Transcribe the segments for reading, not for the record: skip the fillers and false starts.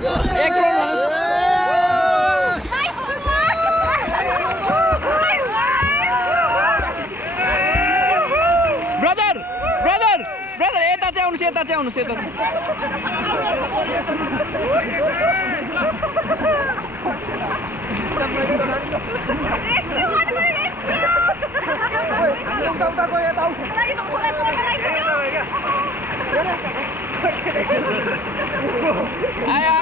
1 crore brother brother brother यता चाहिँ आउनुस् यता चाहिँ आउनुस् यता आयो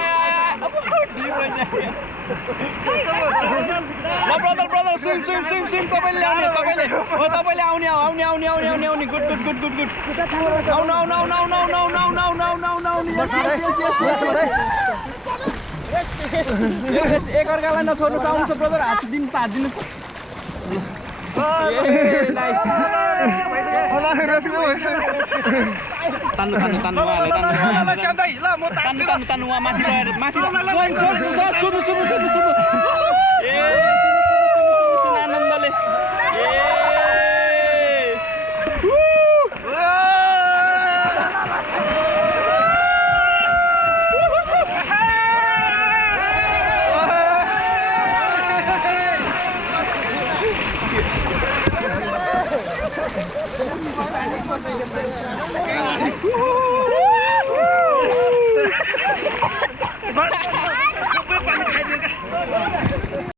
ल brother brother swim swim swim swim तपाईले ल्याउने तपाईले हो तपाईले आउने आउने आउने आउने आउने आउने good good good good good आउनु आउनु आउनु आउनु आउनु आउनु आउनु आउनु आउनु आउनु आउनु यस एकअर्कालाई नछोड्नुहोस् आउनुहोस् ब्रदर हात दिनुहोस् हात दिनुहोस् नाइस तान्नु तान्नु तान्नु उहाँले तान्नु तान्नु तान्नु उहाँ माथि गएर माथि सुरु सुरु सुरु सुरु ए आनन्दले